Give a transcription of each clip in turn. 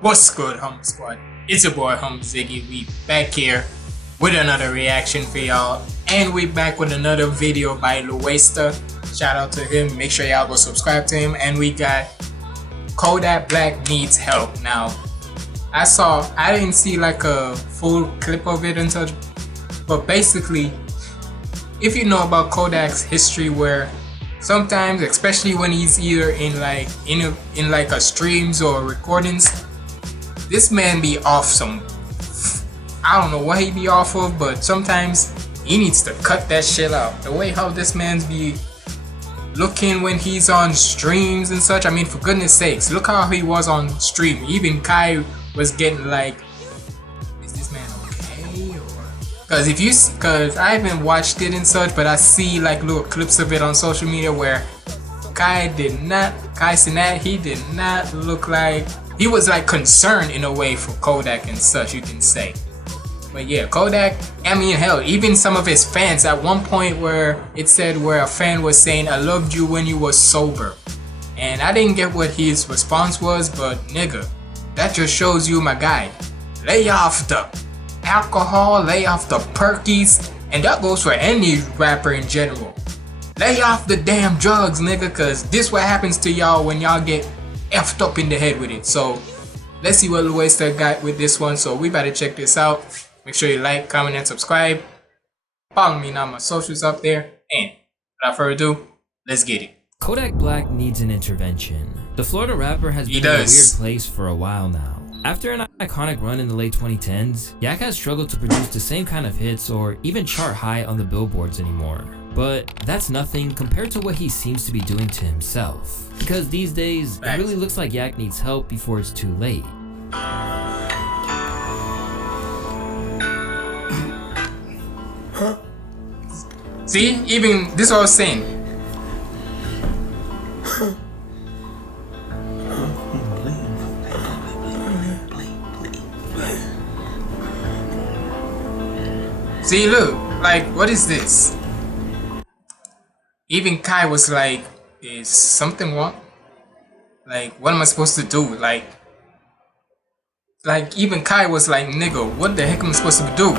What's good, Hum Squad? It's your boy Hum Ziggy. We back here with another reaction for y'all, and we back with another video by Louaista. Shout out to him. Make sure y'all go subscribe to him. And we got Kodak Black needs help. Now, I didn't see like a full clip of it and such, but basically, if you know about Kodak's history, where sometimes, especially when he's either in like a streams or recordings, this man be off some, I don't know what he be off of, but sometimes he needs to cut that shit out. The way how this man's be looking when he's on streams and such, I mean, for goodness sakes, look how he was on stream. Even Kai was getting like, is this man okay? Cause I haven't watched it and such, but I see like little clips of it on social media where Kai Cenat, he did not look like, he was like concerned in a way for Kodak and such, you can say. But yeah, Kodak, I mean, hell, even some of his fans at one point where it said where a fan was saying, I loved you when you were sober. And I didn't get what his response was, but nigga, that just shows you, my guy, lay off the alcohol, lay off the perkies, and that goes for any rapper in general. Lay off the damn drugs, nigga, cause this what happens to y'all when y'all get effed up in the head with it. So let's see what Louaista got with this one. So we better check this out. Make sure you like, comment, and subscribe. Follow me on my socials up there. And without further ado, let's get it. Kodak Black needs an intervention. The Florida rapper has been in a weird place for a while now. After an iconic run in the late 2010s, Yak has struggled to produce the same kind of hits or even chart high on the billboards anymore. But that's nothing compared to what he seems to be doing to himself. Because these days, it really looks like Yak needs help before it's too late. See, even this is what I was saying. See, look, like, what is this? Even Kai was like, is something wrong? Like, what am I supposed to do? Like even Kai was like, nigga, what the heck am I supposed to do?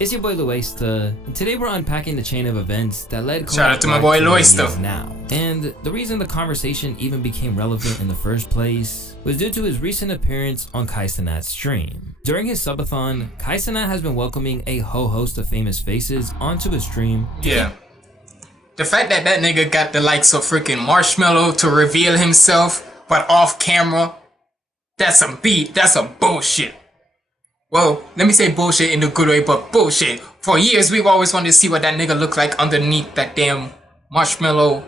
It's your boy Louaista, and today we're unpacking the chain of events that led Shout out to my boy Louaista now. And the reason the conversation even became relevant in the first place was due to his recent appearance on Kai Cenat's stream. During his subathon, Kai Cenat has been welcoming a whole host of famous faces onto his stream. Yeah. The fact that that nigga got the likes of freaking Marshmello to reveal himself, but off camera, that's some bullshit. Well, let me say bullshit in the good way, but bullshit. For years, we've always wanted to see what that nigga looked like underneath that damn Marshmello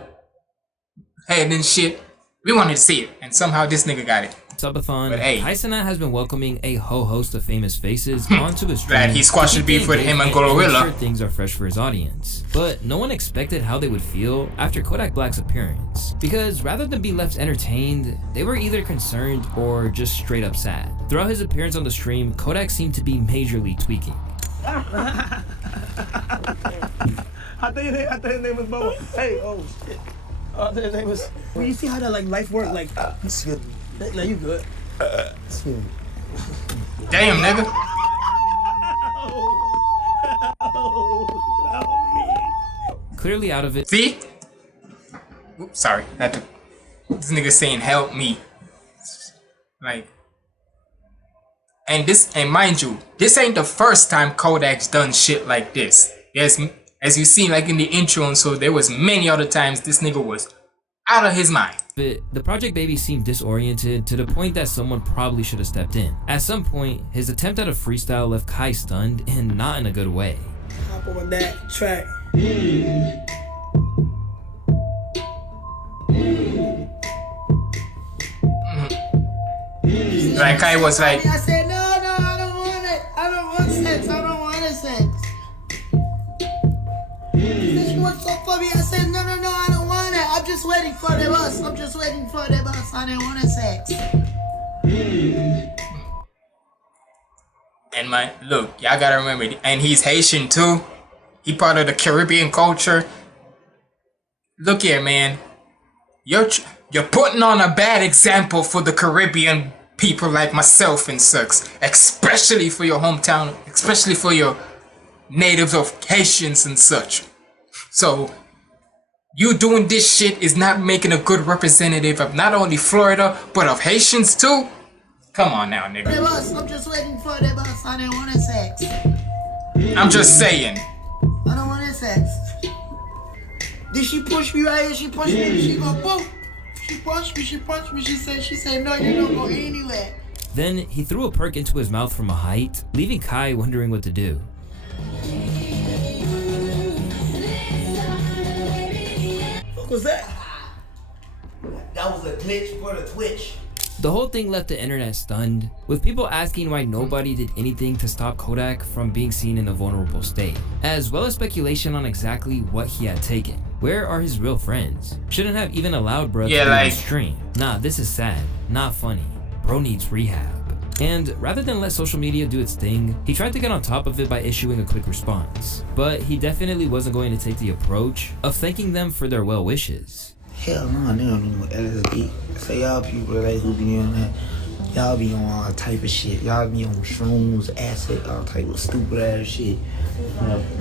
head and shit. We wanted to see it, and somehow this nigga got it. Subathon, but hey, Kai Cenat has been welcoming a whole host of famous faces onto his stream. Glad he squashed the beef with him and Gorilla. Sure, things are fresh for his audience, but no one expected how they would feel after Kodak Black's appearance. Because rather than be left entertained, they were either concerned or just straight up sad. Throughout his appearance on the stream, Kodak seemed to be majorly tweaking. I thought your name was Bo. Hey, oh shit. I thought your name was. Well, you see how that like life work? Like, excuse me. No, you good. Excuse me. Damn, nigga. Clearly out of it. See? Oops, sorry. This nigga saying help me. Like, and mind you, this ain't the first time Kodak's done shit like this. Yes, as you seen like in the intro, and so there was many other times this nigga was out of his mind. But the Project Baby seemed disoriented to the point that someone probably should have stepped in. At some point, his attempt at a freestyle left Kai stunned and not in a good way. Hop on that track. Like Kai was like, I said no, I don't want it. I don't want sex. I don't want a sex. She was so funny. I said no, I don't want it. I'm just waiting for the bus. I didn't want a sex. and look, y'all gotta remember, and he's Haitian too. He part of the Caribbean culture. Look here, man. You're putting on a bad example for the Caribbean people like myself and such, especially for your hometown, especially for your natives of Haitians and such. So you doing this shit is not making a good representative of not only Florida but of Haitians too. Come on now, nigga. The bus, I'm just waiting for the bus. I don't want sex. I'm just saying. I don't want sex. Did she push me right here? She pushed me. She go boom. She punched me. She said, no, you don't go anywhere. Then he threw a perk into his mouth from a height, leaving Kai wondering what to do. What was that? That was a glitch for the Twitch. The whole thing left the internet stunned, with people asking why nobody did anything to stop Kodak from being seen in a vulnerable state, as well as speculation on exactly what he had taken. Where are his real friends? Shouldn't have even allowed bro to be on stream. Nah, this is sad, not funny. Bro needs rehab. And rather than let social media do its thing, he tried to get on top of it by issuing a quick response. But he definitely wasn't going to take the approach of thanking them for their well wishes. Hell no, they don't know LSD. Say y'all people like who be on that. Y'all be on all type of shit. Y'all be on shrooms, acid, all type of stupid ass shit.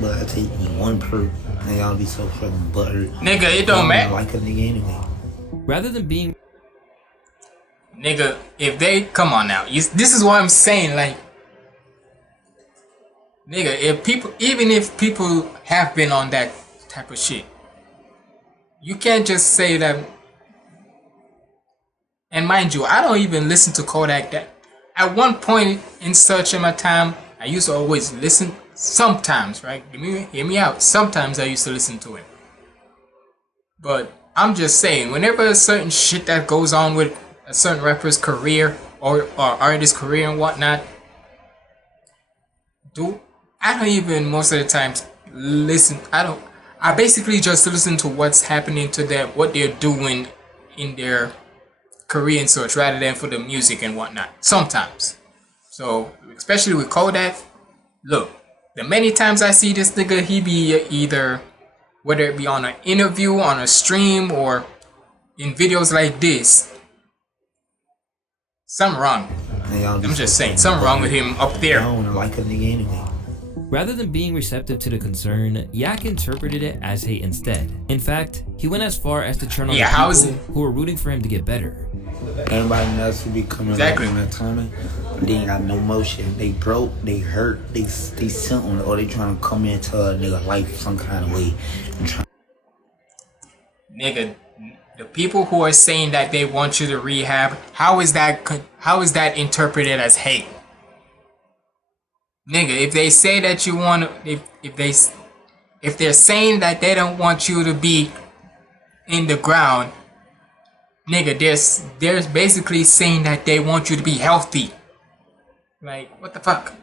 But I take me one perk and y'all be so fucking buttered. Nigga, it don't matter. Like a nigga anyway. Rather than being... Nigga, if they... Come on now. This is what I'm saying, like... Nigga, if people... Even if people have been on that type of shit, you can't just say that. And mind you, I don't even listen to Kodak that. At one point in such in my time, I used to always listen. Sometimes, right? Hear me out. Sometimes I used to listen to him. But I'm just saying, whenever a certain shit that goes on with a certain rapper's career or artist's career and whatnot, I don't even most of the times listen. I basically just listen to what's happening to them, what they're doing in their career and such, rather than for the music and whatnot. Sometimes. So, especially with Kodak, look, the many times I see this nigga, he be either, whether it be on an interview, on a stream, or in videos like this, something wrong. I'm just saying, something wrong with him up there. I don't wanna like a nigga anyway. Rather than being receptive to the concern, Yak interpreted it as hate instead. In fact, he went as far as to turn on the people who were rooting for him to get better. Everybody else who be coming back in that time, they ain't got no motion. They broke, they hurt, they something, or they trying to come into a nigga life some kind of way. Nigga, the people who are saying that they want you to rehab, how is that interpreted as hate? Nigga, if they say that you want to, if they're saying that they don't want you to be in the ground, nigga, they're basically saying that they want you to be healthy. Like, what the fuck?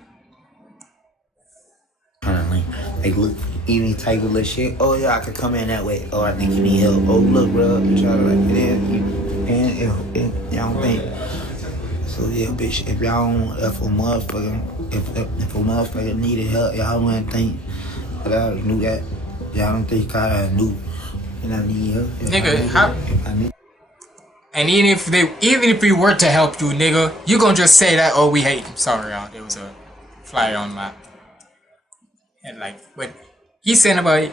Like, look, any type of little shit. Oh yeah, I could come in that way. Oh, I think you need help. Oh look, bro, you try to like, y'all don't think. So yeah, bitch, if y'all don't, if a motherfucker needed help, y'all wouldn't think that I knew that. Y'all don't think I knew and I need help. Nigga, how? And even if we were to help you, nigga, you gonna just say that, oh, we hate him. Sorry, y'all, there was a flyer on my head, like, but he's saying about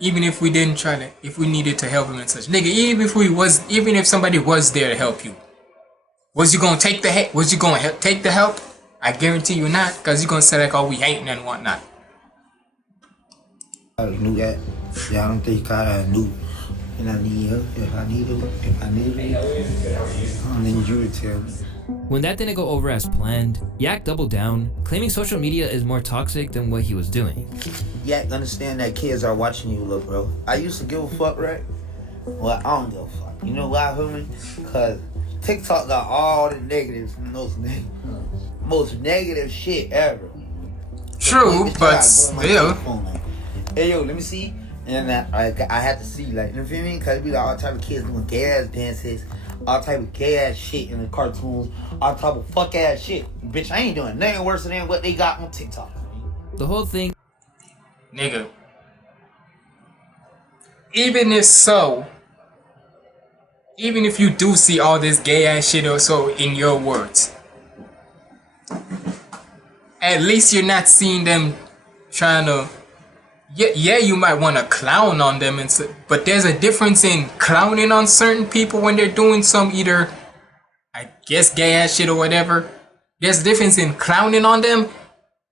even if we didn't try to, if we needed to help him and such, nigga, even if somebody was there to help you, was you gonna take the help? Was you gonna take the help? I guarantee you not, cause you gonna say like, oh, we hating and whatnot. I knew that. Y'all don't think I knew. And I need help. If I need it, I don't need you to tell me. When that didn't go over as planned, Yak doubled down, claiming social media is more toxic than what he was doing. Yak, understand that kids are watching you, look, bro. I used to give a fuck, right? Well, I don't give a fuck. You know why, homie? Cause TikTok got all the negatives, most negative shit ever. True, but still. Hey yo, let me see. And I had to see, like, you feel me? Cause it be like all type of kids doing gay ass dances, all type of gay ass shit in the cartoons, all type of fuck ass shit. Bitch, I ain't doing nothing worse than what they got on TikTok. The whole thing, nigga. Even if so, even if you do see all this gay ass shit or so in your words, at least you're not seeing them trying to. Yeah, you might want to clown on them, but there's a difference in clowning on certain people when they're doing some either, I guess, gay ass shit or whatever. There's a difference in clowning on them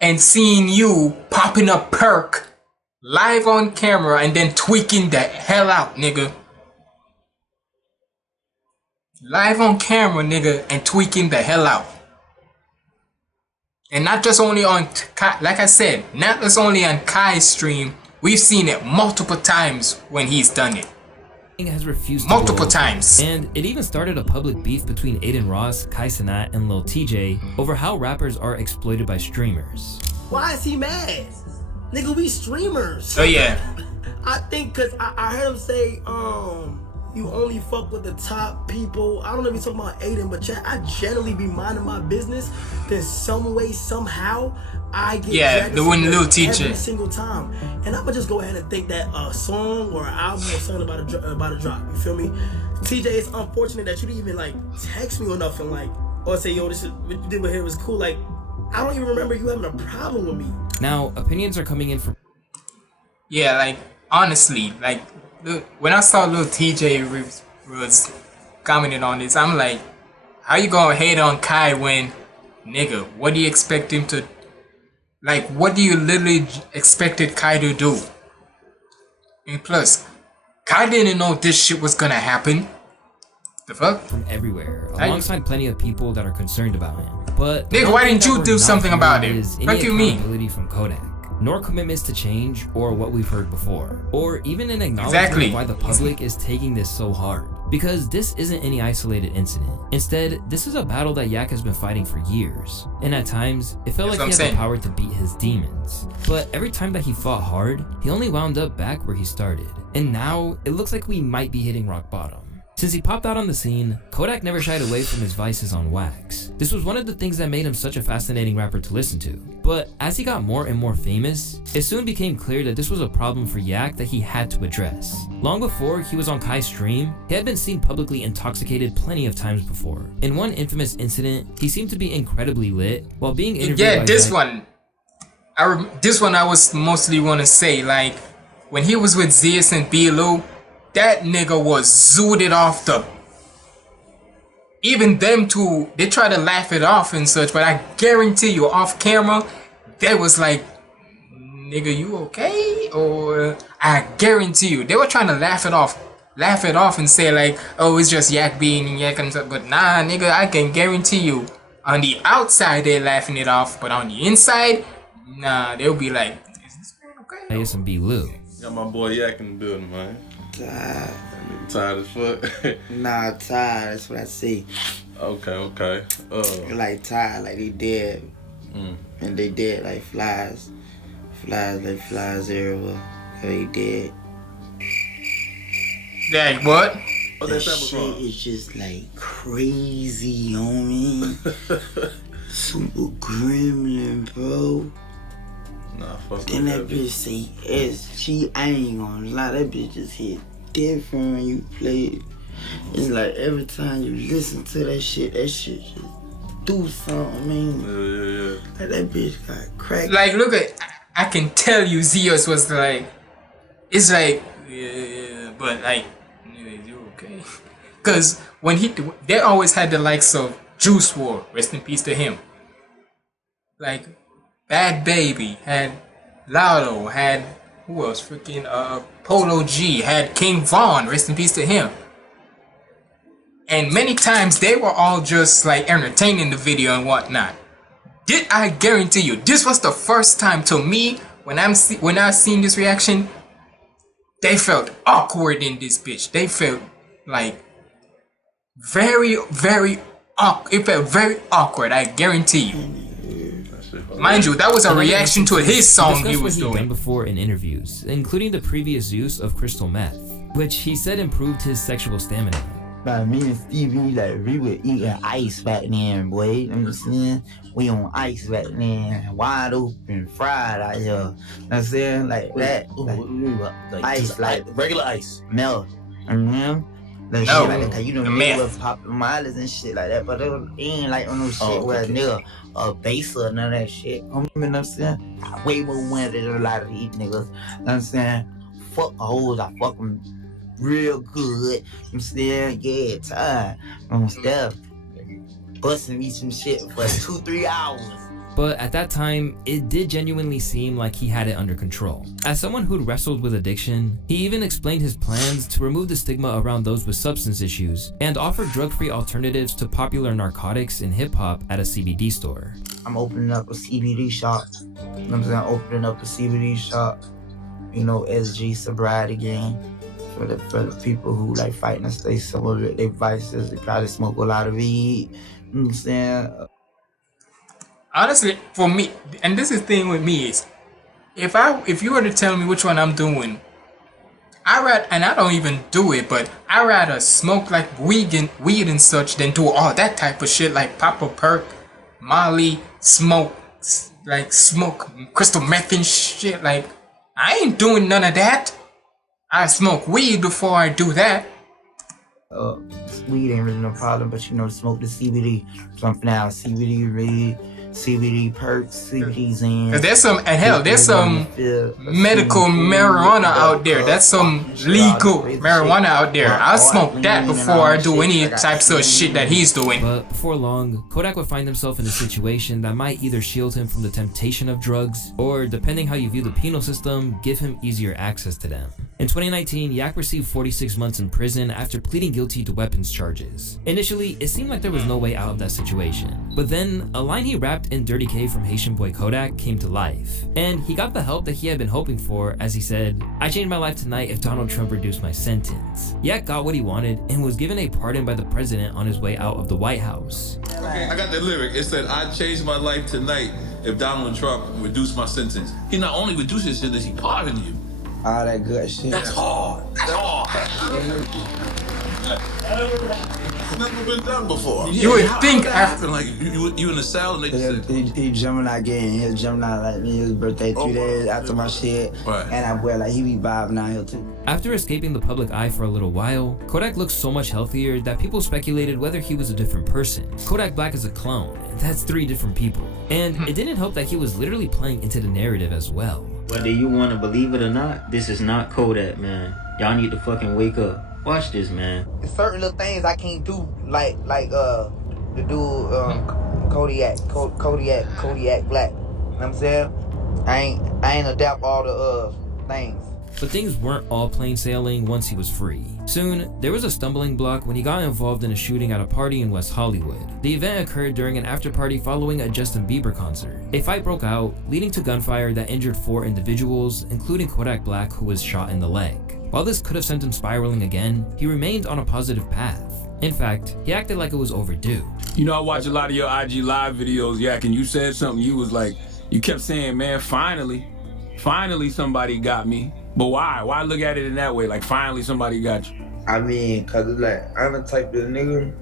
and seeing you popping a perk live on camera and then tweaking the hell out, nigga. Live on camera, nigga, and tweaking the hell out. And not just only on, like I said, not just only on Kai's stream. We've seen it multiple times when he's done it. Has refused multiple times. And it even started a public beef between Aiden Ross, Kai Cenat, and Lil TJ over how rappers are exploited by streamers. Why is he mad? Nigga, we streamers. Oh yeah. I think cause I heard him say, you only fuck with the top people. I don't know if you're talking about Aiden, but chat, I generally be minding my business. Then some way, somehow, I get the one Lil TJ every single time. And I'ma just go ahead and think that a song or an album or something about to drop. You feel me? TJ, it's unfortunate that you didn't even like text me or nothing like, or say, yo, this is what you did with here was cool. Like, I don't even remember you having a problem with me. Now, opinions are coming in from. Yeah, like honestly, like when I saw Lil TJ was commenting on this, I'm like, how you gonna hate on Kai when, nigga, what do you expect him to, like, what do you literally expected Kai to do? And plus, Kai didn't know this shit was gonna happen. The fuck? From everywhere, alongside plenty of people that are concerned about him. But nigga, why didn't you do something about it? What you mean? Accountability from Kodak, nor commitments to change or what we've heard before, or even an acknowledgement of why the public is taking this so hard. Because this isn't any isolated incident. Instead, this is a battle that Yak has been fighting for years. And at times, it felt like he had the power to beat his demons. But every time that he fought hard, he only wound up back where he started. And now, it looks like we might be hitting rock bottom. Since he popped out on the scene, Kodak never shied away from his vices on wax. This was one of the things that made him such a fascinating rapper to listen to. But as he got more and more famous, it soon became clear that this was a problem for Yak that he had to address. Long before he was on Kai's stream, he had been seen publicly intoxicated plenty of times before. In one infamous incident, he seemed to be incredibly lit while being interviewed by this one I was mostly want to say, like, when he was with Zeus and B-Lou, that nigga was zooted off the. Even them two, they try to laugh it off and such, but I guarantee you, off camera, they was like, nigga, you okay? Or I guarantee you, they were trying to laugh it off and say like, oh, it's just Yak being Yak and stuff. But nah, nigga, I can guarantee you, on the outside they're laughing it off, but on the inside, nah, they'll be like, is this man okay? Yes, and B-Lou. Got my boy Yak in the building, man. Tired. Tired as fuck. Nah, tired. That's what I see. Okay. Like tired, like they dead. And they dead like flies. Flies like flies everywhere. They dead. Like what? That shit is just like crazy, homie. Super gremlin, bro. Nah, fuck Then that bitch say SG. I ain't gonna lie, that bitch just hit different when you play it. It's like every time you listen to that shit just do something, man. Yeah. Like that bitch got cracked. Like, look at, I can tell you Zeus was like, it's like, yeah, but like, nigga, you okay? Cause when they always had the likes of Juice WRLD, rest in peace to him. Like, Bad Baby, had Laudo, had, who else? Freaking Polo G, had King Von, rest in peace to him. And many times they were all just like entertaining the video and whatnot. I guarantee you, this was the first time to me when I seen this reaction, they felt awkward in this bitch. They felt like very, very awkward. It felt very awkward, I guarantee you. Mind you, that was a reaction to his song he was doing. Done before in interviews, including the previous use of crystal meth, which he said improved his sexual stamina. But me and Stevie, like, we were eating ice back then, boy. You know what I'm saying? We on ice back then, wide open, fried out here. You know what I'm saying? Like that. Like ice, like regular ice. Melt. And then Little No, shit like that. Cause you know the nigga meth. was popping mileage and shit like that. But it ain't like on no shit where a nigga a bass or none of that shit. You know what I'm saying? I way more wanted than a lot of these niggas. You know what I'm saying? Fuck the hoes, I fuck them real good. You know what I'm saying? Yeah, time. I'm still busting me some shit for 2-3 hours. But at that time, it did genuinely seem like he had it under control. As someone who'd wrestled with addiction, he even explained his plans to remove the stigma around those with substance issues and offer drug-free alternatives to popular narcotics and hip-hop at a CBD store. I'm opening up a CBD shop. You know what I'm saying? Opening up a CBD shop. You know, SG sobriety game. For the people who like fighting to stay sober with their vices. They probably smoke a lot of weed. You know what I'm saying? Honestly, for me, and this is the thing with me is, if you were to tell me which one I'm doing, and I don't even do it, but I rather smoke like weed and such than do all that type of shit like pop a perk, Molly, smoke crystal meth and shit. Like, I ain't doing none of that. I smoke weed before I do that. Weed ain't really no problem, but you know, smoke the CBD. Something now, CBD weed, CBD perks, CBD zen. Cause there's some, and hell, there's some medical marijuana out there. That's some legal marijuana out there. I'll smoke that before I do any types of shit that he's doing. But before long, Kodak would find himself in a situation that might either shield him from the temptation of drugs, or depending how you view the penal system, give him easier access to them. In 2019, Yak received 46 months in prison after pleading guilty to weapons charges. Initially, it seemed like there was no way out of that situation. But then, a line he rapped in Dirty K from Haitian boy Kodak came to life. And he got the help that he had been hoping for as he said, "I changed my life tonight if Donald Trump reduced my sentence." Yak got what he wanted and was given a pardon by the president on his way out of the White House. I got the lyric. It said, "I changed my life tonight if Donald Trump reduced my sentence." He not only reduced his sentence, he pardoned you. All that good shit. That's hard. That's hard. It's never been done before. You would think after like you in the cell and they just said, He Gemini again. He was Gemini like me. His birthday 3 days after my shit. Right. And I wear like he be vibing out here too. After escaping the public eye for a little while, Kodak looked so much healthier that people speculated whether he was a different person. Kodak Black is a clone. That's 3 different people. And it didn't help that he was literally playing into the narrative as well. Whether you want to believe it or not, this is not Kodak, man. Y'all need to fucking wake up. Watch this, man. It's certain little things I can't do, like the dude Kodak Black. You know what I'm saying? I ain't adapt all the things. But things weren't all plain sailing once he was free. Soon, there was a stumbling block when he got involved in a shooting at a party in West Hollywood. The event occurred during an after-party following a Justin Bieber concert. A fight broke out, leading to gunfire that injured 4 individuals, including Kodak Black, who was shot in the leg. While this could have sent him spiraling again, he remained on a positive path. In fact, he acted like it was overdue. You know, I watch a lot of your IG live videos, Yak, and you said something, you was like, you kept saying, man, finally somebody got me. But why? Why look at it in that way? Like, finally somebody got you. I mean, cause it's like, I'm the type of nigga,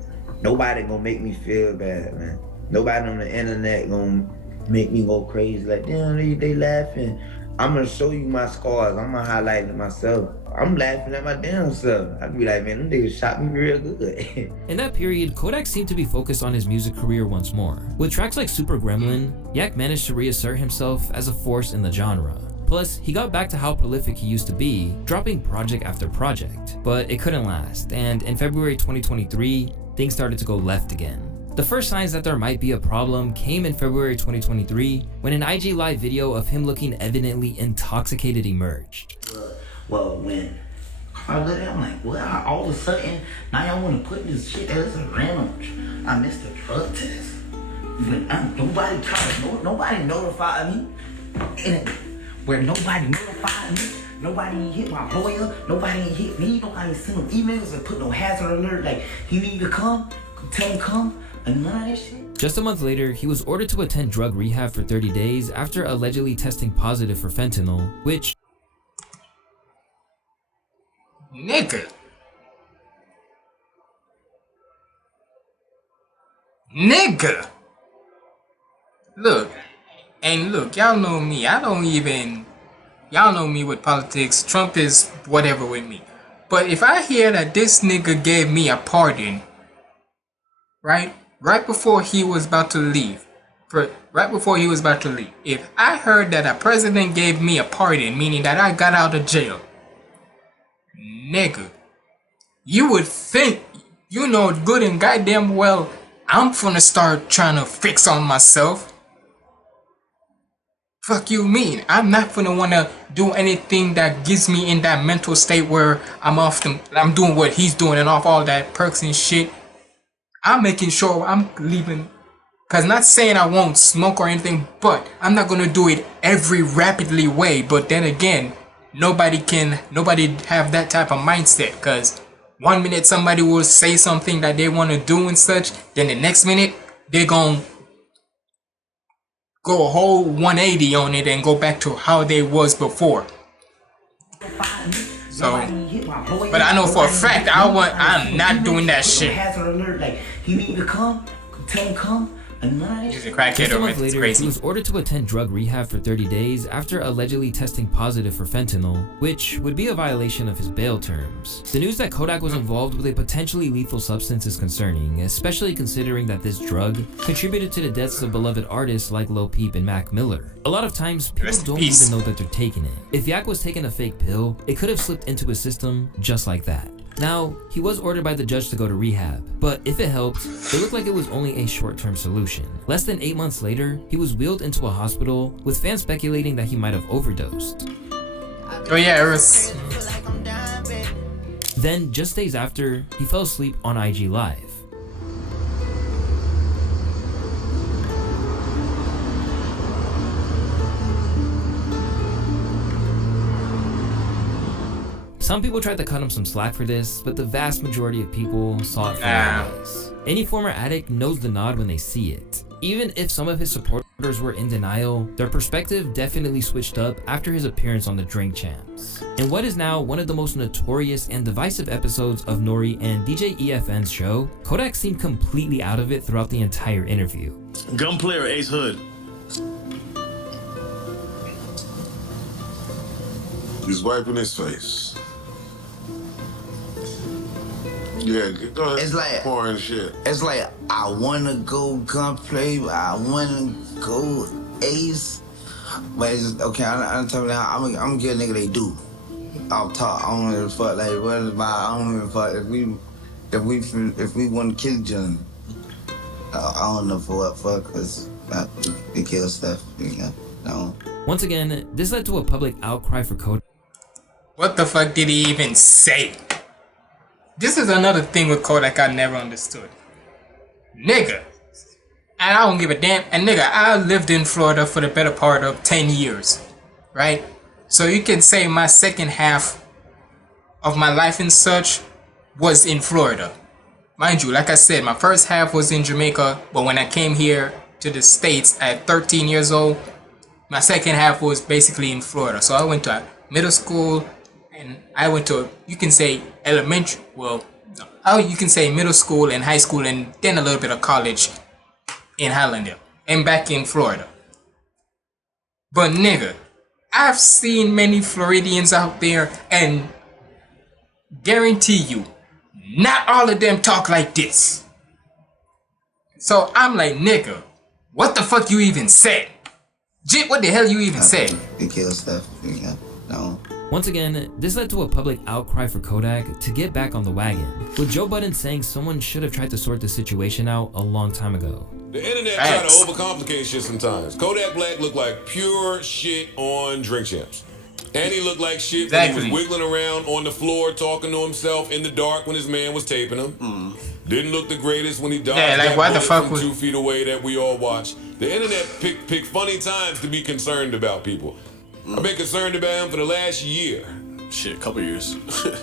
nobody gonna make me feel bad, man. Nobody on the internet gonna make me go crazy. Like, damn, they laughing. I'm gonna show you my scars. I'm gonna highlight it myself. I'm laughing at my damn self. I'd be like, man, them niggas shot me real good. In that period, Kodak seemed to be focused on his music career once more. With tracks like Super Gremlin, Yak managed to reassert himself as a force in the genre. Plus, he got back to how prolific he used to be, dropping project after project. But it couldn't last, and in February 2023, things started to go left again. The first signs that there might be a problem came in February 2023 when an IG live video of him looking evidently intoxicated emerged. Well, when I look at it, I'm like, well, all of a sudden, now y'all want to put this shit as a random. I missed the drug test. But nobody notified me. And where nobody notified me, nobody hit my lawyer, nobody hit me, nobody sent no emails and put no hazard alert like he need to come, tell him come, and none of that shit. Just a month later, he was ordered to attend drug rehab for 30 days after allegedly testing positive for fentanyl, which Nigga. Look, y'all know me. Y'all know me with politics. Trump is whatever with me. But if I hear that this nigga gave me a pardon, right before he was about to leave, if I heard that a president gave me a pardon, meaning that I got out of jail, nigga, you would think, you know good and goddamn well, I'm gonna start trying to fix on myself. Fuck you mean? I'm not gonna wanna do anything that gives me in that mental state where I'm doing what he's doing and off all that perks and shit. I'm making sure I'm leaving. Cause not saying I won't smoke or anything, but I'm not gonna do it every rapidly way. But then again, nobody have that type of mindset. Cause 1 minute somebody will say something that they want to do and such, then the next minute they're gonna go a whole 180 on it and go back to how they was before. So, but I know for a fact I'm not doing that shit. You need to come, tell him come. He's a crackhead. Just a month later, he was ordered to attend drug rehab for 30 days after allegedly testing positive for fentanyl, which would be a violation of his bail terms. The news that Kodak was involved with a potentially lethal substance is concerning, especially considering that this drug contributed to the deaths of beloved artists like Lil Peep and Mac Miller. A lot of times, people don't even know that they're taking it. If Yak was taking a fake pill, it could have slipped into his system just like that. Now, he was ordered by the judge to go to rehab, but if it helped, it looked like it was only a short-term solution. Less than 8 months later, he was wheeled into a hospital, with fans speculating that he might have overdosed. Oh yeah, it was. Then, just days after, he fell asleep on IG Live. Some people tried to cut him some slack for this, but the vast majority of people saw it for what it was. Any former addict knows the nod when they see it. Even if some of his supporters were in denial, their perspective definitely switched up after his appearance on the Drink Champs. In what is now one of the most notorious and divisive episodes of Nori and DJ EFN's show, Kodak seemed completely out of it throughout the entire interview. Gun player Ace Hood. He's wiping his face. Yeah, go ahead. It's like pouring shit. It's like I wanna go gunplay, I wanna go Ace, but it's just, okay. I'm telling you now, I'm gonna get a nigga they do. I'll talk. I don't give a fuck. Like what about? I don't give a fuck if we want to kill each other. I don't know for what fuck, cause they kill stuff. You know. No. Once again, this led to a public outcry for Kodak. What the fuck did he even say? This is another thing with Kodak I never understood. Nigga. And I don't give a damn. And nigga, I lived in Florida for the better part of 10 years. Right? So you can say my second half of my life and such was in Florida. Mind you, like I said, my first half was in Jamaica. But when I came here to the States at 13 years old, my second half was basically in Florida. So I went to middle school. And I went to, you can say elementary, well, no, you can say middle school and high school and then a little bit of college in Highlandale and back in Florida. But nigga, I've seen many Floridians out there and guarantee you, not all of them talk like this. So I'm like, nigga, what the fuck you even said? Jit, what the hell you even said? They kill stuff, you know, no. Once again, this led to a public outcry for Kodak to get back on the wagon, with Joe Budden saying someone should have tried to sort the situation out a long time ago. The internet try to overcomplicate shit sometimes. Kodak Black looked like pure shit on Drink Champs. And he looked like shit when he was wiggling around on the floor talking to himself in the dark when his man was taping him. Didn't look the greatest when he dodged that bullet from 2 feet away that we all watched. The internet picked funny times to be concerned about people. I've been concerned about him for the last year. Shit, a couple years.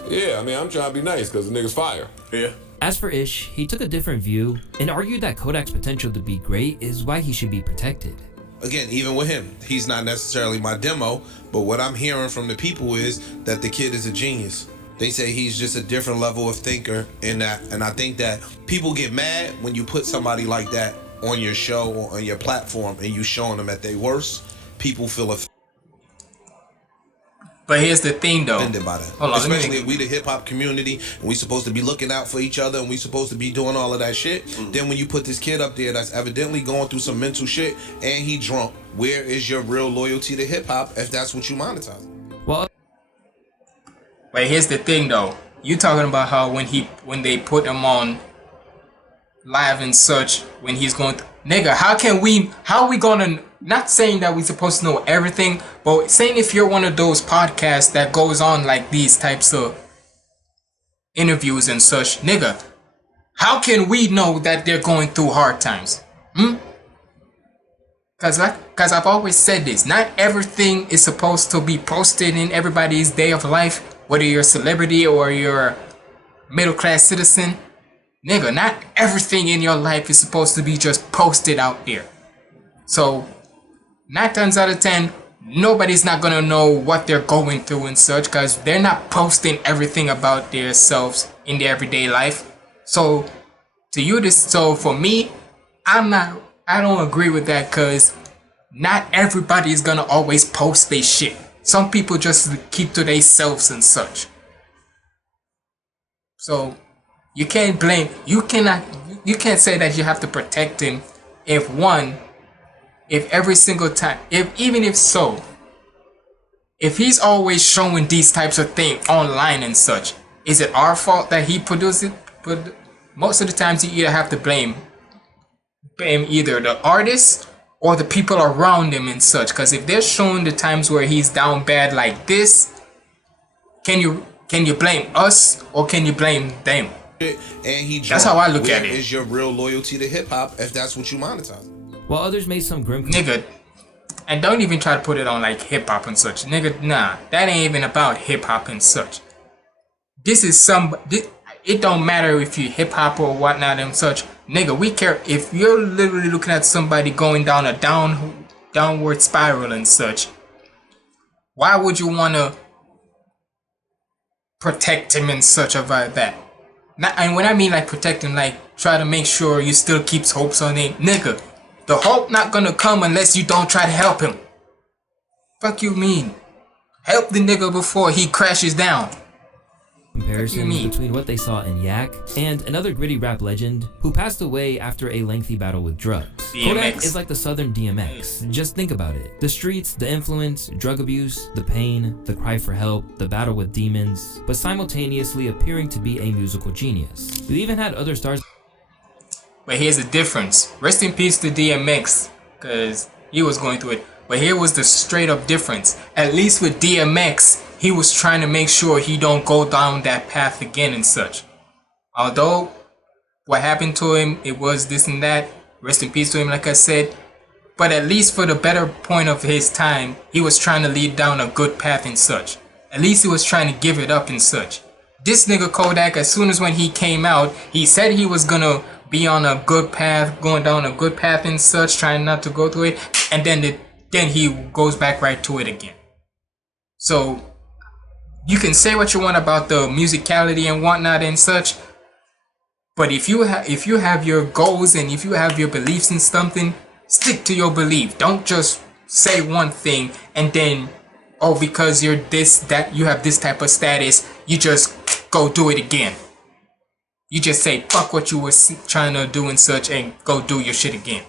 Yeah, I mean, I'm trying to be nice because the nigga's fire. Yeah. As for Ish, he took a different view and argued that Kodak's potential to be great is why he should be protected. Again, even with him, he's not necessarily my demo, but what I'm hearing from the people is that the kid is a genius. They say he's just a different level of thinker in that, and I think that people get mad when you put somebody like that on your show or on your platform and you showing them at their worst. People feel But here's the thing, though. About it. Hold on, especially if we the hip hop community, and we supposed to be looking out for each other, and we supposed to be doing all of that shit. Then when you put this kid up there that's evidently going through some mental shit, and he drunk, where is your real loyalty to hip hop if that's what you monetize? Well, but here's the thing, though. You talking about how when they put him on live and such, when he's going nigga, how are we gonna, not saying that we supposed to know everything, but saying if you're one of those podcasts that goes on like these types of interviews and such, nigga, how can we know that they're going through hard times? Cause I've always said this, not everything is supposed to be posted in everybody's day of life, whether you're a celebrity or you're a middle class citizen. Nigga, not everything in your life is supposed to be just posted out there. So 9 times out of 10, nobody's not gonna know what they're going through and such, because they're not posting everything about themselves in their everyday life. So for me, I don't agree with that, because not everybody is gonna always post their shit. Some people just keep to themselves and such. So you can't say that you have to protect him if every single time, if he's always showing these types of things online and such, is it our fault that he produced it? But most of the times you either have to blame either the artist or the people around him and such, because if they're showing the times where he's down bad like this, can you blame us or can you blame them? And that's how I look at it. Is your real loyalty to hip hop if that's what you monetize? While others made some grim nigga, and don't even try to put it on like hip hop and such, nigga. Nah, that ain't even about hip hop and such. It don't matter if you hip hop or whatnot and such, nigga. We care if you're literally looking at somebody going down a downward spiral and such. Why would you wanna protect him and such about that? And when I mean like protect him, like try to make sure you still keeps hopes on it, nigga. The hope not gonna come unless you don't try to help him. Fuck you mean? Help the nigga before he crashes down. Comparisons between what they saw in Yak and another gritty rap legend who passed away after a lengthy battle with drugs. Kodak is like the southern DMX. Just think about it. The streets, the influence, drug abuse, the pain, the cry for help, the battle with demons, but simultaneously appearing to be a musical genius. You even had other stars. But here's the difference. Rest in peace to DMX, because he was going through it. But here was the straight up difference. At least with DMX, he was trying to make sure he don't go down that path again and such. Although what happened to him, it was this and that. Rest in peace to him, like I said. But at least for the better point of his time, he was trying to lead down a good path and such. At least he was trying to give it up and such. This nigga Kodak, as soon as when he came out, he said he was gonna be on a good path, going down a good path and such, trying not to go through it. And then he goes back right to it again. So you can say what you want about the musicality and whatnot and such, but if you have your goals and if you have your beliefs in something, stick to your belief. Don't just say one thing and then, oh, because you're this, that, you have this type of status, you just go do it again. You just say fuck what you were trying to do and such and go do your shit again.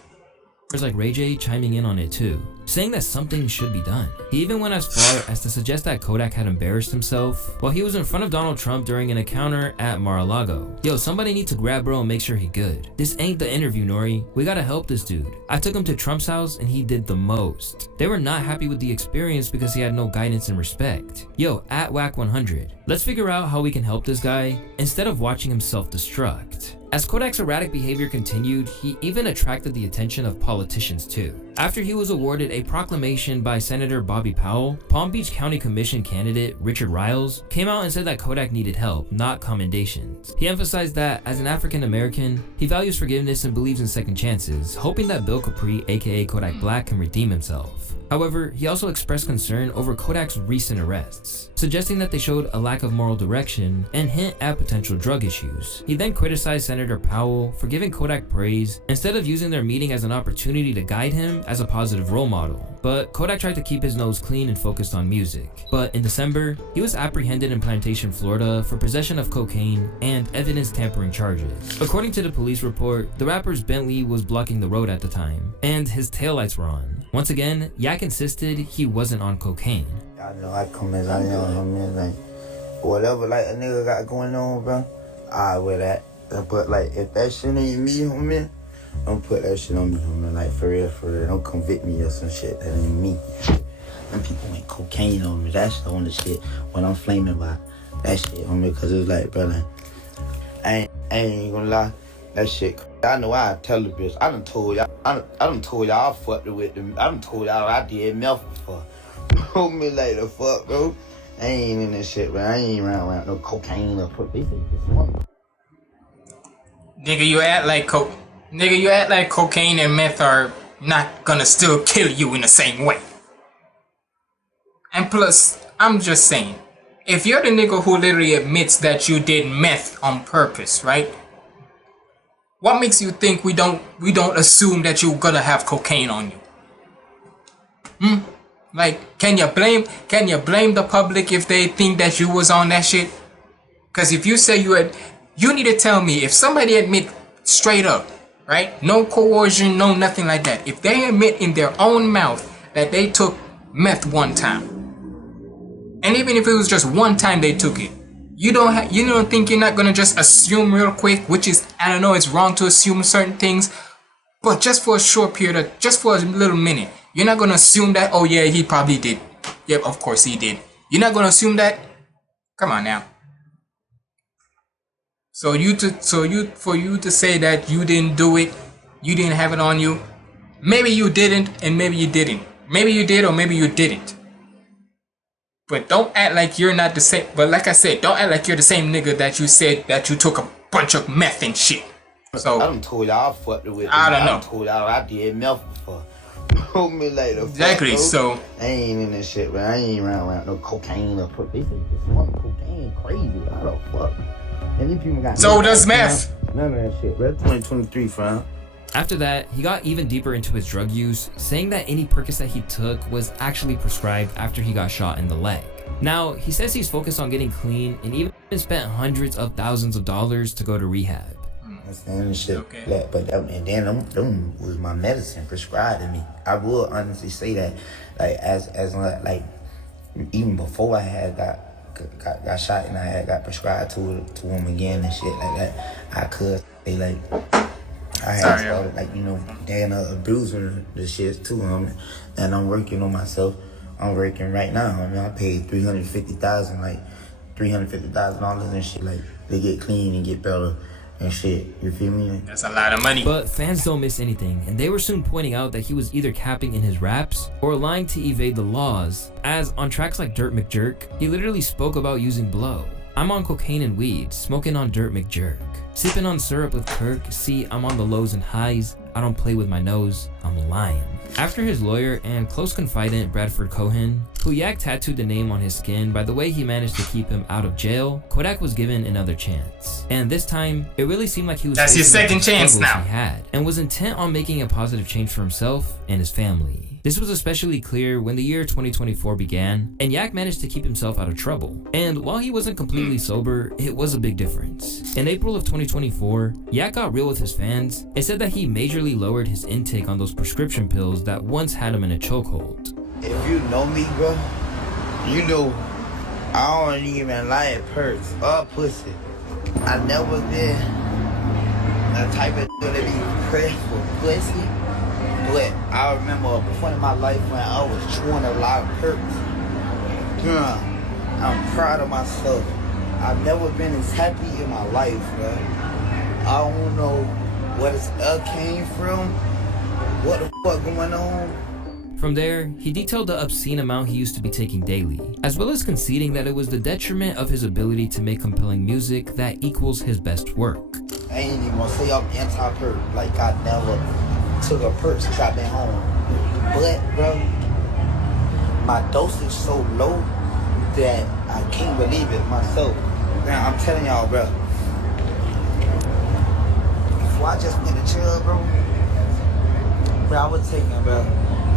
There's like Ray J chiming in on it too, saying that something should be done. He even went as far as to suggest that Kodak had embarrassed himself while he was in front of Donald Trump during an encounter at Mar-a-Lago. Yo, somebody need to grab bro and make sure he good. This ain't the interview, Nori. We gotta help this dude. I took him to Trump's house and he did the most. They were not happy with the experience because he had no guidance and respect. Yo, at Whack100, let's figure out how we can help this guy instead of watching him self-destruct. As Kodak's erratic behavior continued, he even attracted the attention of politicians too. After he was awarded a proclamation by Senator Bobby Powell, Palm Beach County Commission candidate Richard Riles came out and said that Kodak needed help, not commendations. He emphasized that, as an African American, he values forgiveness and believes in second chances, hoping that Bill Capri, aka Kodak Black, can redeem himself. However, he also expressed concern over Kodak's recent arrests, suggesting that they showed a lack of moral direction and hint at potential drug issues. He then criticized Senator Powell for giving Kodak praise instead of using their meeting as an opportunity to guide him as a positive role model. But Kodak tried to keep his nose clean and focused on music. But in December, he was apprehended in Plantation, Florida for possession of cocaine and evidence tampering charges. According to the police report, the rapper's Bentley was blocking the road at the time, and his taillights were on. Once again, Yak insisted he wasn't on cocaine. I know I come as I know him, man, like, whatever, like, a nigga got going on, bro, I wear that. But, like, if that shit ain't me, homie, don't put that shit on me, homie. Like, for real, don't convict me or some shit. That ain't me. Them people ain't cocaine on me. That's the only shit when I'm flaming about that shit, homie. Because it's like, brother, I ain't gonna lie. That shit, I know I tell the bitch. I done told y'all I fucked with them. I done told y'all I did meth before. Homie, like, the fuck, bro. I ain't in this shit, bro. I ain't around no cocaine or put. They say this one. Nigga, you act like cocaine and meth are not gonna still kill you in the same way. And plus, I'm just saying, if you're the nigga who literally admits that you did meth on purpose, right? What makes you think we don't assume that you're gonna have cocaine on you? Like, can you blame the public if they think that you was on that shit? Cause if you say you need to tell me if somebody admit straight up, right? No coercion, no nothing like that. If they admit in their own mouth that they took meth one time, and even if it was just one time they took it, you don't think you're not gonna just assume real quick, which is, I don't know, it's wrong to assume certain things, but just for a short period, just for a little minute, you're not gonna assume that, oh yeah, he probably did. Yep, of course he did. You're not gonna assume that? Come on now. For you to say that you didn't do it, you didn't have it on you, maybe you didn't, and maybe you didn't. Maybe you did, or maybe you didn't. But don't act like you're not the same. But like I said, don't act like you're the same nigga that you said that you took a bunch of meth and shit. So I done told y'all I fucked with them. I don't know. I told y'all I did meth before. Me later. Exactly. Fuck, so I ain't in this shit, man. I ain't around no cocaine or put. They say this one cocaine crazy. I don't fuck. And these people got so does meth. None of that shit, bro. 2023, fam. After that, he got even deeper into his drug use, saying that any Percocet he took was actually prescribed after he got shot in the leg. Now, he says he's focused on getting clean and even spent hundreds of thousands of dollars to go to rehab. And shit, okay. And then them was my medicine prescribed to me. I would honestly say that, like, as like even before I had got shot and I had got prescribed to him again and shit like that, I could say like I had started like, you know, then abusing the shit too, and I'm working on myself. I'm working right now. I mean, I paid $350,000 and shit, like, to get clean and get better and shit. You feel me? That's a lot of money. But fans don't miss anything, and they were soon pointing out that he was either capping in his raps or lying to evade the laws, as on tracks like Dirt McJerk, he literally spoke about using blow. I'm on cocaine and weed, smoking on Dirt McJerk. Sipping on syrup with Kirk, see, I'm on the lows and highs, I don't play with my nose, I'm lying. After his lawyer and close confidant Bradford Cohen, who Yak tattooed the name on his skin by the way he managed to keep him out of jail, Kodak was given another chance. And this time, it really seemed like he was That's his second chance now. He had, and was intent on making a positive change for himself and his family. This was especially clear when the year 2024 began, and Yak managed to keep himself out of trouble. And while he wasn't completely sober, it was a big difference. In April of 2024, Yak got real with his fans and said that he majorly lowered his intake on those prescription pills that once had him in a chokehold. If you know me, bro, you know I don't even like perks or pussy. I never been the type of nigga to be pressed for pussy. But I remember a point in my life when I was chewing a lot of perks. I'm proud of myself. I've never been as happy in my life, bro. I don't know where this came from, what the fuck going on. From there, he detailed the obscene amount he used to be taking daily, as well as conceding that it was the detriment of his ability to make compelling music that equals his best work. I ain't even gonna say I'm anti-perk, like I never took a perk since I've been home. But, bro, my dosage so low that I can't believe it myself. Now, I'm telling y'all, bro, I just went to chill, bro. Bro, I was taking, bro.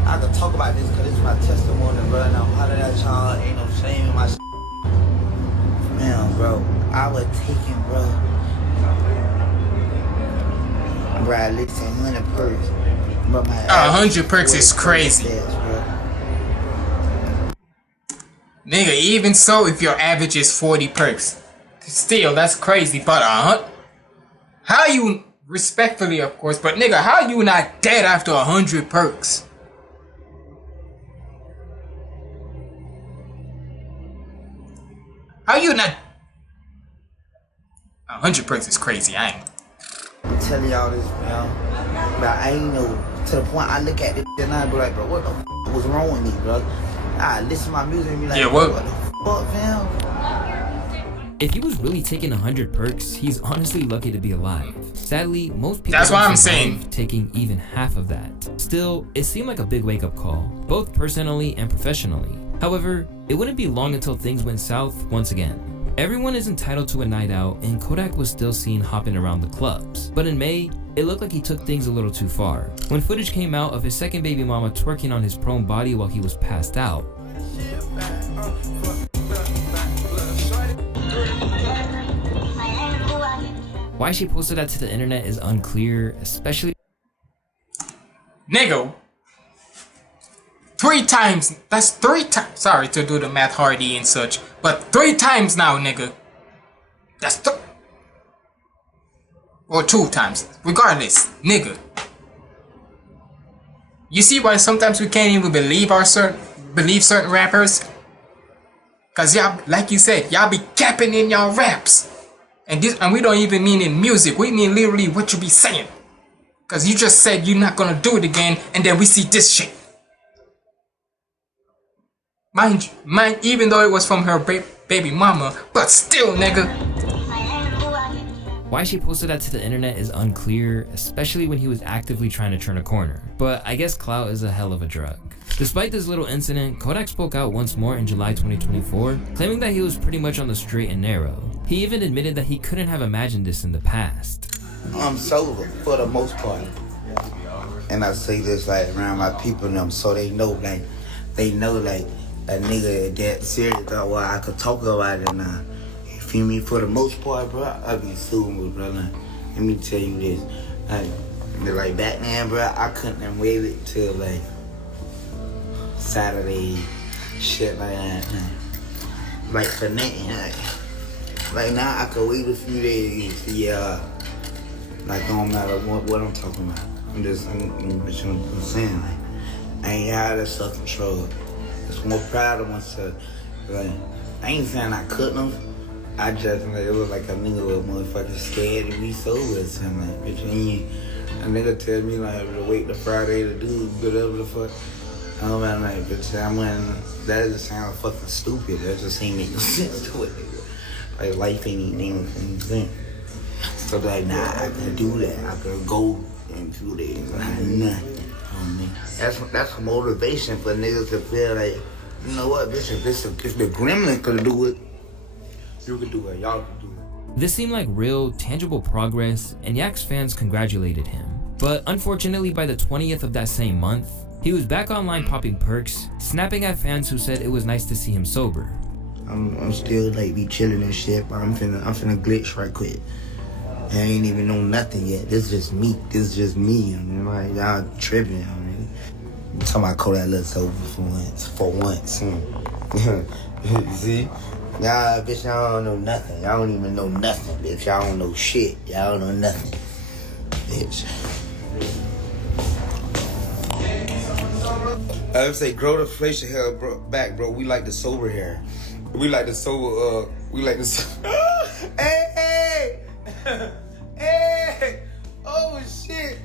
I could talk about this because it's my testimony, bro. And I'm hollering at y'all. Ain't no shame in my shit. Man, bro. I was taking, bro. Bro, I listened to 100 perks. But my 100 perks is crazy. Nigga, even so, if your average is 40 perks, still, that's crazy. But how you, respectfully of course, but nigga, how you not dead after 100 perks? How you not? 100 perks is crazy. I'm telling y'all this, man. But I ain't know, to the point I look at this and I be like, bro, what the f was wrong with me, bro? I listen to my music and be like, yeah, what the fuck, fam? If he was really taking 100 perks, he's honestly lucky to be alive. Sadly, most people that's what I'm saying, taking even half of that. Still, it seemed like a big wake-up call, both personally and professionally. However, it wouldn't be long until things went south once again. Everyone is entitled to a night out, and Kodak was still seen hopping around the clubs. But in May, it looked like he took things a little too far. When footage came out of his second baby mama twerking on his prone body while he was passed out, why she posted that to the internet is unclear, especially... Nigga, 3 times, that's 3 times, sorry to do the math hardy and such, but 3 times now, nigga. That's or 2 times, regardless, nigga. You see why sometimes we can't even believe certain rappers? Cause y'all, like you said, y'all be capping in y'all raps. And we don't even mean in music, we mean literally what you be saying. Cause you just said you're not gonna do it again, and then we see this shit. Mind, even though it was from her baby mama, but still, nigga. Why she posted that to the internet is unclear, especially when he was actively trying to turn a corner. But I guess clout is a hell of a drug. Despite this little incident, Kodak spoke out once more in July 2024, claiming that he was pretty much on the straight and narrow. He even admitted that he couldn't have imagined this in the past. I'm sober for the most part. And I say this like around my people and them so they know like a nigga that serious about what I could talk about it now. You feel me? For the most part, bro, I be sober, brother. Let me tell you this. Like back then, bro, I couldn't wait it till like Saturday, shit like that. Like for nothing, like now I could wait a few days, yeah. Like don't matter what I'm talking about. I'm saying, like I ain't had that self-control. Just more proud of myself. Like I ain't saying I couldn't have. I just like it was like a nigga was motherfucking scared to be sober or something. Like bitch, a nigga tell me like to wait the Friday to do whatever the fuck. I don't know, like bitch, that just sounds fucking stupid. That just ain't make no sense to it, nigga. Like life ain't anything. So like nah, I can do that. I can go and do that. Like nothing. That's motivation for niggas to feel like, you know what, bitch, if the gremlin could do it, you could do it, y'all could do it. This seemed like real, tangible progress, and Yak's fans congratulated him. But unfortunately, by the 20th of that same month, he was back online popping perks, snapping at fans who said it was nice to see him sober. I'm still like be chilling and shit, but I'm finna glitch right quick. I ain't even know nothing yet. This is just me. I mean, like y'all tripping. I mean, I'm talking about Kodak look sober for once. You see? Y'all, bitch, y'all don't know nothing. Y'all don't even know nothing, bitch. Y'all don't know shit. Y'all don't know nothing, bitch. I would say grow the facial hair back, bro. We like the sober hair. We like the sober, Hey! Hey! Oh, shit!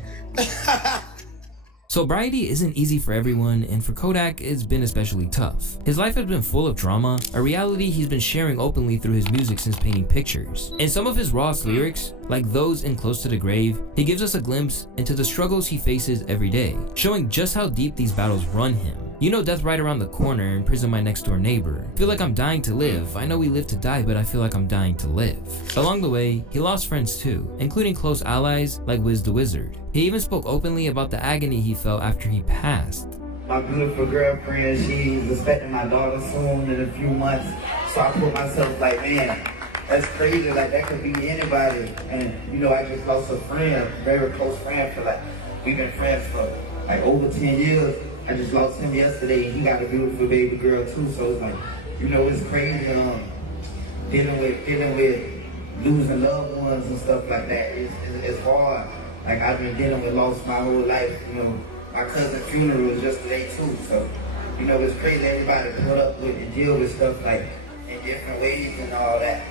Sobriety isn't easy for everyone, and for Kodak, it's been especially tough. His life has been full of drama, a reality he's been sharing openly through his music since painting pictures. In some of his rawest lyrics, like those in Close to the Grave, he gives us a glimpse into the struggles he faces every day, showing just how deep these battles run him. You know death right around the corner, imprison my next door neighbor. Feel like I'm dying to live. I know we live to die, but I feel like I'm dying to live. Along the way, he lost friends too, including close allies like Wiz the Wizard. He even spoke openly about the agony he felt after he passed. My beautiful girlfriend, she's expecting my daughter soon in a few months. So I put myself like, man, that's crazy. Like, that could be anybody. And, you know, I just lost a friend, a very close friend for like, we've been friends for like over 10 years. I just lost him yesterday. He got a beautiful baby girl too. So it's like, you know, it's crazy dealing with losing loved ones and stuff like that. It's hard. Like, I've been dealing with loss my whole life, you know. My cousin's funeral was yesterday too, so you know it's crazy. Everybody put up with and deal with stuff like in different ways and all that.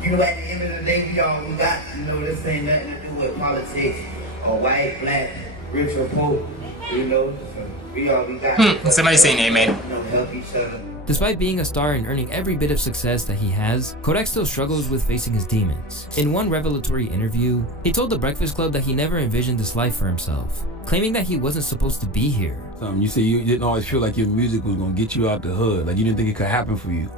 You know, at the end of the day, we all got, you know, this ain't nothing to do with politics or white, black, rich or poor. You know, so we got. Somebody saying amen. You know, help each other. Despite being a star and earning every bit of success that he has, Kodak still struggles with facing his demons. In one revelatory interview, he told The Breakfast Club that he never envisioned this life for himself, claiming that he wasn't supposed to be here. You say you didn't always feel like your music was gonna get you out the hood, like you didn't think it could happen for you.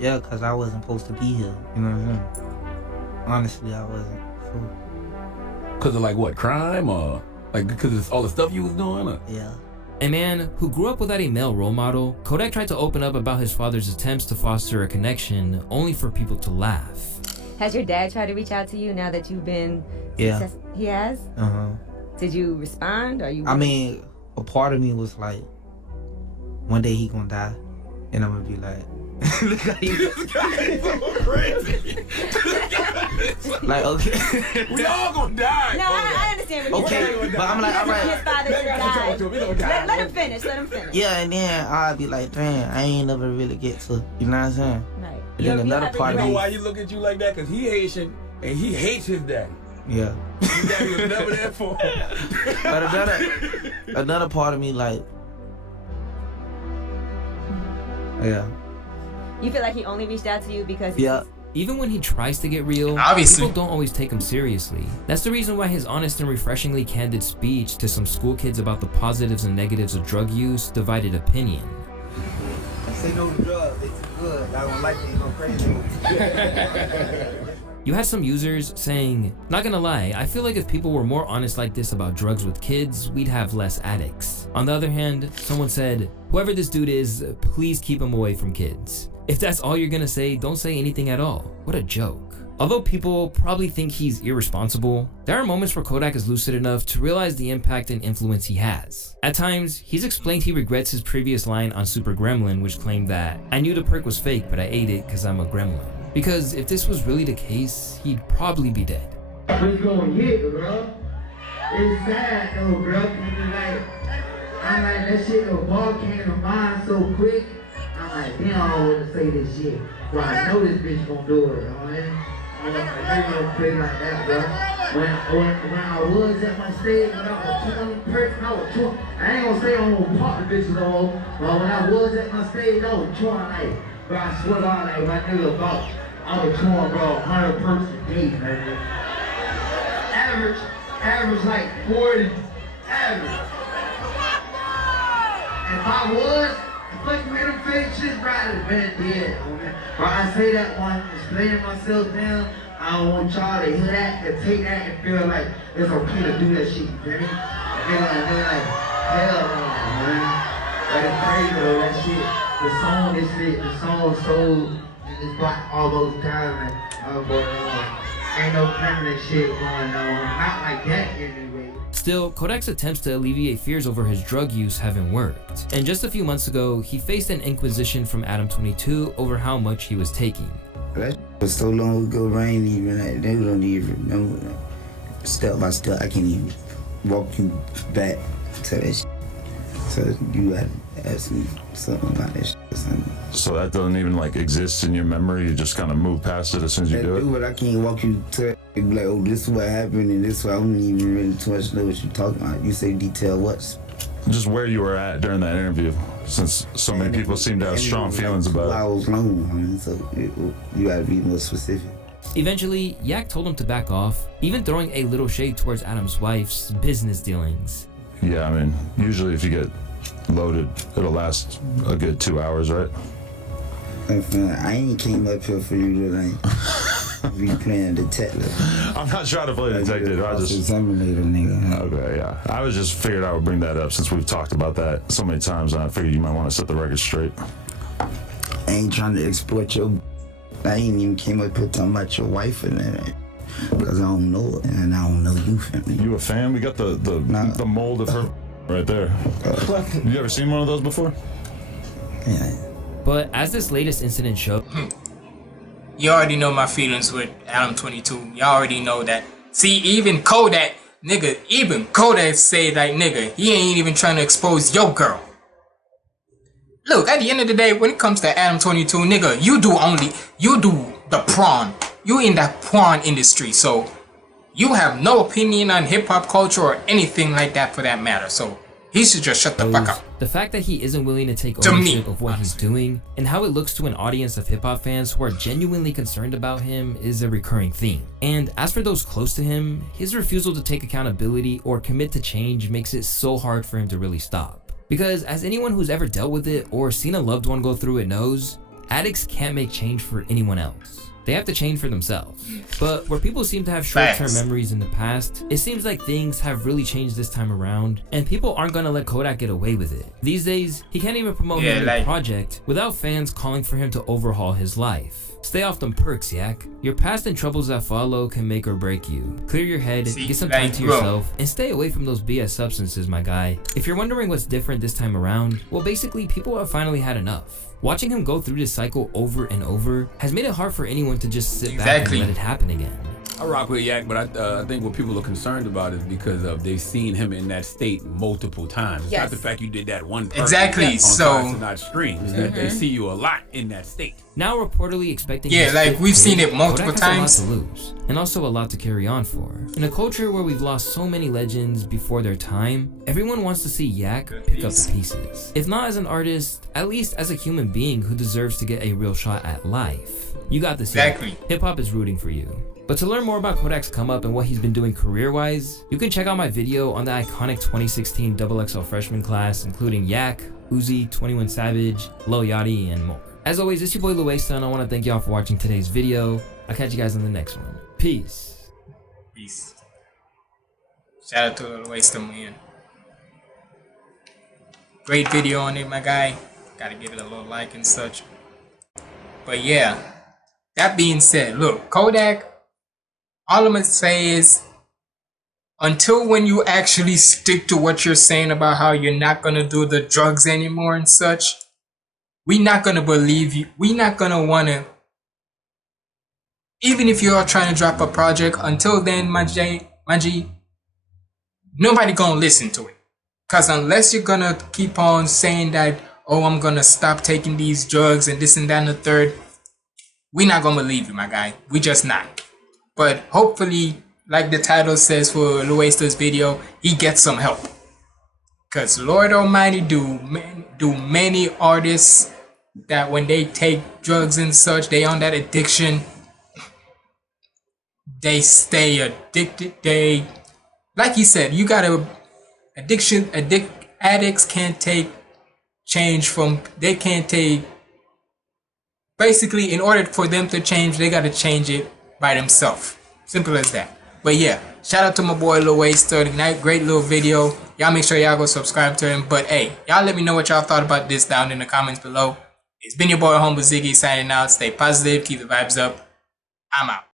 Yeah, cause I wasn't supposed to be here. You know what I'm saying? Honestly, I wasn't. Cause of like what, crime or like because of all the stuff you was doing? Or? Yeah. A man who grew up without a male role model, Kodak tried to open up about his father's attempts to foster a connection, only for people to laugh. Has your dad tried to reach out to you now that you've been successful? He has? Uh-huh. Did you respond? Or you? I mean, a part of me was like, one day he gonna die, and I'm gonna be like, look how this guy is so crazy. Like, okay, we all gonna die. No, I understand what you're saying. Okay, but I'm like, all right. His father died. Let him finish. Let him finish. Yeah, and then I'll be like, damn, I ain't never really get to, you know what I'm saying? Right. And then another part of me. You know why he look at you like that? Cause he Haitian and he hates his daddy. Yeah. His daddy was never there for him. But another part of me, like, yeah. You feel like he only reached out to you because yeah. Even when he tries to get real, obviously, people don't always take him seriously. That's the reason why his honest and refreshingly candid speech to some school kids about the positives and negatives of drug use divided opinion. Say no to drugs, it's good. I don't like it, you go crazy. You had some users saying, not gonna lie, I feel like if people were more honest like this about drugs with kids, we'd have less addicts. On the other hand, someone said, whoever this dude is, please keep him away from kids. If that's all you're gonna say, don't say anything at all. What a joke. Although people probably think he's irresponsible, there are moments where Kodak is lucid enough to realize the impact and influence he has. At times, he's explained he regrets his previous line on Super Gremlin, which claimed that, I knew the perk was fake, but I ate it because I'm a gremlin. Because if this was really the case, he'd probably be dead. What's gonna hit, bro? It's sad though, bro. I'm like, that shit, the ball came to mind so quick. I'm like, damn, I don't want to say this shit. Bro, I know this bitch gonna do it, you know what I mean? I'm gonna play like that, bro. When I was at my stage, when I was 20 perks, I was 20. I ain't gonna say I'm gonna pop the bitches on, but when I was at my stage, I was 20, like, bro, I swear to God, like, my nigga about, I was 20, bro, 100 perks a day, man. Average like 40, average. If I was, fucking with them fake shit, bro, I'd have been dead. Bro, I say that while I'm displaying myself down. I don't want y'all to hear that, to take that and feel like it's okay to do that shit, you feel me? They're like, hell no, man. Like, it's crazy though, that shit. The song sold in this block almost diamond. Oh boy, ain't no feminine shit going on. Not like that anyway. Still, Kodak's attempts to alleviate fears over his drug use haven't worked. And just a few months ago, he faced an inquisition from Adam 22 over how much he was taking. That was so long ago, I ain't even, they don't even remember. Step by step, I can't even walk you back to that shit. So you gotta ask me something about that shit or something. So that doesn't even like exist in your memory? You just kind of move past it as soon as you do it? But I can't walk you to it and be like, oh, this is what happened and this is what I don't even really too much know what you're talking about. You say detail what? Just where you were at during that interview, since so many people seem to have strong feelings about it. 2 hours long, I mean, so you gotta be more specific. Eventually, Yak told him to back off, even throwing a little shade towards Adam's wife's business dealings. Yeah, I mean, usually if you get loaded. It'll last a good 2 hours, right? I ain't came up here for you tonight. We playing detective. I'm not trying to play detective. I just examinator, nigga. Okay, yeah. I was just figured I would bring that up since we've talked about that so many times, and I figured you might want to set the record straight. I ain't trying to exploit your. I ain't even came up here talking about your wife and that. Because I don't know it, and I don't know you, family. You a fan? We got the mold of her right there. You ever seen one of those before? Yeah. But as this latest incident showed, you already know my feelings with Adam 22. You already know that. See, even Kodak, nigga, even Kodak say like, nigga, he ain't even trying to expose your girl. Look, at the end of the day, when it comes to Adam 22, nigga, you do the prawn. You in that prawn industry, so you have no opinion on hip-hop culture or anything like that for that matter. So he should just shut the fuck up. the fact that he isn't willing to take ownership of what he's doing and how it looks to an audience of hip-hop fans who are genuinely concerned about him is a recurring theme. And as for those close to him, his refusal to take accountability or commit to change makes it so hard for him to really stop. Because as anyone who's ever dealt with it or seen a loved one go through it knows, addicts can't make change for anyone else. They have to change for themselves. But where people seem to have short-term memories in the past, it seems like things have really changed this time around, and people aren't gonna let Kodak get away with it. These days, he can't even promote his new project without fans calling for him to overhaul his life. Stay off them perks, yak. Your past and troubles that follow can make or break you. Clear your head, get some time to yourself, and stay away from those BS substances, my guy. If you're wondering what's different this time around, well, basically, people have finally had enough. Watching him go through this cycle over and over has made it hard for anyone to just sit back and let it happen again. I rock with Yak, but I think what people are concerned about is because they've seen him in that state multiple times. It's not the fact you did that one on so not streams, that they see you a lot in that state. Now reportedly expecting we've seen it multiple times. times. A lot to lose, and also a lot to carry on for. In a culture where we've lost so many legends before their time, everyone wants to see Yak pick up the pieces. If not as an artist, at least as a human being who deserves to get a real shot at life. You got this. Hip hop is rooting for you. But to learn more about Kodak's come up and what he's been doing career-wise, you can check out my video on the iconic 2016 XXL freshman class, including Yak, Uzi, 21 Savage, Lil Yachty, and more. As always, it's your boy Louaista, and I want to thank y'all for watching today's video. I'll catch you guys on the next one. Peace. Peace. Shout out to Louaista, man. Great video on it, my guy. Gotta give it a little like and such. But yeah, that being said, look, Kodak, all I'm gonna say is, until when you actually stick to what you're saying about how you're not gonna do the drugs anymore and such, we're not gonna believe you. We're not gonna wanna, even if you are trying to drop a project, until then, my G, nobody gonna listen to it. Cause unless you're gonna keep on saying that, oh, I'm gonna stop taking these drugs and this and that and the third, we're not gonna believe you, my guy. We just not. But hopefully, like the title says for Louaista's video, he gets some help. Cause Lord Almighty, do many artists that when they take drugs and such, they on that addiction, they stay addicted. They, like he said, you gotta addicts can't take change from, they can't take, basically in order for them to change, they gotta change it by themselves. Simple as that. But yeah, shout out to my boy Louaista. Great little video. Y'all make sure y'all go subscribe to him. But hey, y'all let me know what y'all thought about this down in the comments below. It's been your boy Humble Ziggy signing out. Stay positive, keep the vibes up. I'm out.